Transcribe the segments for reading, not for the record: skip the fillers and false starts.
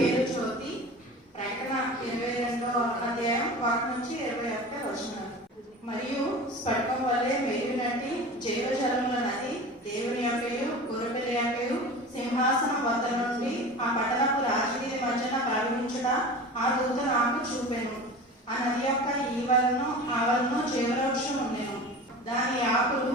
పేరు జ్యోతి. ప్రకటన 22వ అధ్యాయం 1 నుంచి 21 వచనాలు. మరియు స్ఫటికం వలె మెరుగునట్టి జీవజలముల నది దేవుని యొక్కయు గొర్రెపిల్ల యొక్కయు సింహాసనం వద్ద నుండి ఆ పట్టణపు రాజవీధి మధ్యన ప్రవహించుట ఆ దూత నాకు చూపెను. ఆ నది యొక్క ఈవలను ఆవలను జీవవృక్షం ఉండెను. దాని ఆకులు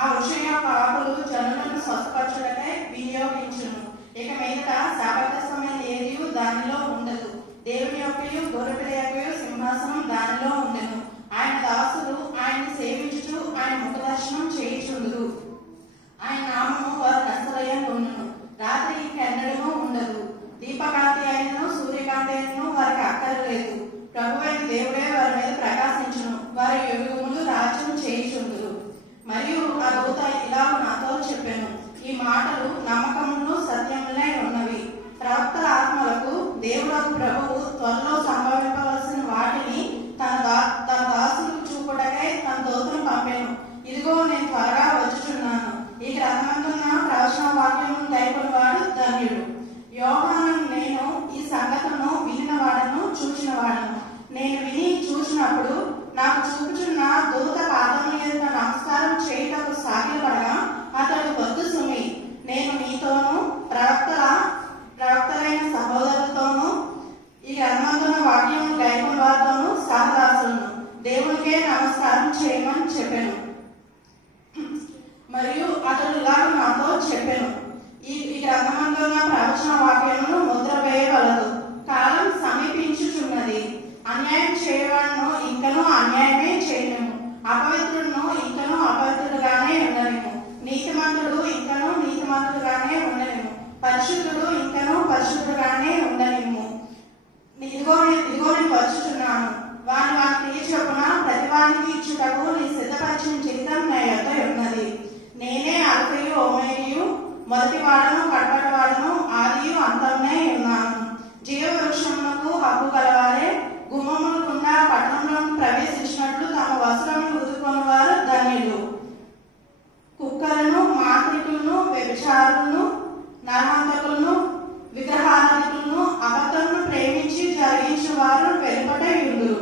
ఆ వృక్షం యొక్క ఆకులు జనులను స్వస్థపరచుటకై వినియోగించును. ఇక మీదట శాపగ్రస్తమైన ఏది దానిలో ఉండదు. దేవుని యొక్కయు గొర్రెపిల్ల యొక్కయు సింహాసనం దానిలో ఉండెను. ఆయన దాసులు ఆయన సేవించుచు ఆయన ముఖదర్శనం చేయుచుందురు. ఆయన నామము వారు నష్టలయం ఉండను. రాత్రి ఇంకెన్నడూ ఉండదు. దీపకాంతి అయినను సూర్యకాంతి అయినను వారికి అక్కర్లేదు. ప్రభువైన దేవుడే వారి మీద ప్రకాశించును. వారి యుగములు రాజ్యం చేయుచుందురు. మరియు ఆ దూత ఇలా నాతో చెప్పెను, ఈ మాటలు నమ్మకమును సత్యములై ఉన్నవి. ప్రవక్తల ఆత్మలకు దేవుడు ప్రభువు త్వరలో సంభవింపవలసిన వాటిని తన దాసులకు చూపుటకై తన దూతను పంపెను. ఇదిగో నేను త్వరగా వచ్చుచున్నాను. ఈ గ్రంథమందున్న ప్రవచన వాక్యమును గైకొనివాడు ధన్యుడు. యోహాను నేను ఈ సంగతులను వినినవాడను చూచినవాడను. నేను విని చూసినప్పుడు నాకు చూపుచున్న దూత పాదముల మీద నమస్కారం చేయుటకు సాగిలపడగా అతడు వద్దు సుమి, నేను నీతోనూ ప్రవక్తలైన సహోదరులతోనూ ఈ గ్రంథమందున్న వాక్యమును గైకొని వారితోనూ సహదాసులను దేవునికే నమస్కారం చేయమని చెప్పాను. మరియు అతడు ఇలాగ నాతో చెప్పాను, ఈ గ్రంథమందున్న ప్రవచన వాక్యమును ముద్ర వేయవలదు. కాలం సమీపించుచున్నది. అన్యాయం చేయవాడును ఇంకనూ అన్యాయమే చేయలేము. అపవిత్రుడును ఇంకనూ అపవిత్రుడుగానే ఉండలేము. నీతిమంతుడు ఇంకనూ నీతిమంతుడుగానే ఉండలేము. పరిశుద్ధుడు ఇంకనూ పరిశుద్ధుడుగానే ఉండలేము. ఇదిగో నేను వచ్చుచున్నాను. వాని క్రియ చొప్పున ప్రతి వానికి ఇచ్చుటకు నీ సిద్ధపరిచిన జీవితం నా యొద్ద ఉన్నది. నేనే అల్ఫయు ఓమేయు, మొదటి వాడను కడపటి వాడను, ఆదియు అంతమునై ఉన్నాను. జీవవృక్షమునకు హక్కు గలవారే గుమ్మముల గుండా పట్టణంలోకి ప్రవేశించినట్లు తమ వస్త్రములు ఉదుకొని వారు ధన్యులు. కుక్కలను, మాంత్రికులను, వ్యభిచారులను, నరహంతకులను, విగ్రహారాధికులను, అబద్ధమును ప్రేమించి జరిగించిన వారు వెలుపటే ఉందురు.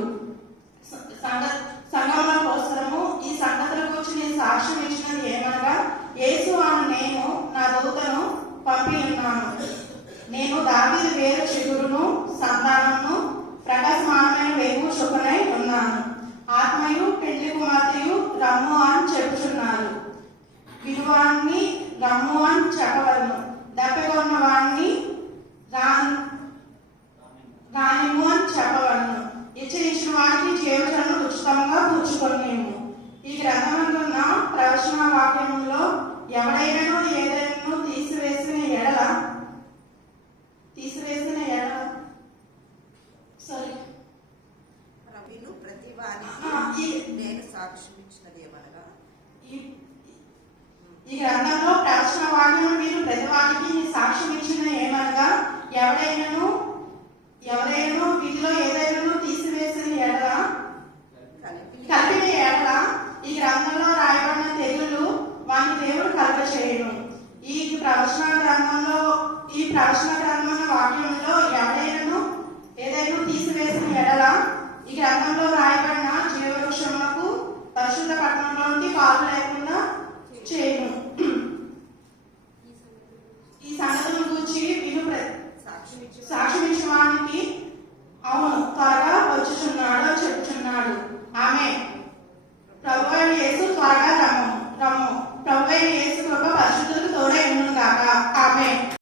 సంగముల కోసరము ఈ సంగతుల గురించి నేను సాక్ష్యం ఇచ్చినది ఏమనగా, యేసు అను నేను నా దూతను పంపి ఉన్నాను. నేను దావీదు వేరు చిగురును సంతానమును ప్రకాశమానమైన వేగు చొప్పునై ఉన్నాను. ఆత్మయు పెండ్లి కుమార్తెయు రమ్ము అని చెప్పుచున్నారు. వినువాణ్ణి రమ్ము అని చెప్పవలను. దప్పికొన్న వాణ్ణి రానిము అని చెప్పవలను. ఇచ్చిన వారికి జీవజలను ఉచితంగా పుచ్చుకొనేము. ఈ గ్రంథమందున్న ప్రవచన వాక్యములో ఎవడైనాను ఏదైనా తీసివేసిన ఎడల ప్రతి వారికి నేను సాక్ష్యం ఇచ్చినది ఏమనగా, ఈ గ్రంథంలో ప్రవచన వాక్యము మీరు ప్రతి వారికి సాక్ష్యం ఇచ్చిన ఏమనగా, ఎవరైనాను వీటిలో ఏదైనా తీసివేసిన ఎడల కలిపిన ఎడల ఈ గ్రంథంలో రాయబడిన తెగులు వాని దేవుడు కలగచేయును. ఈ ప్రవచన గ్రంథంలో వాక్యంలో ఎవరైనాను ఏదైనా తీసివేసిన ఎడల ఈ గ్రంథంలో రాయబడిన జీవవృక్షములకు పరిశుద్ధ పట్టణంలోనికి పాలు లేకుండా చేయను. ఈ సంగతులను గురించి సాక్ష్యం ఇచ్చిన వానికి అవును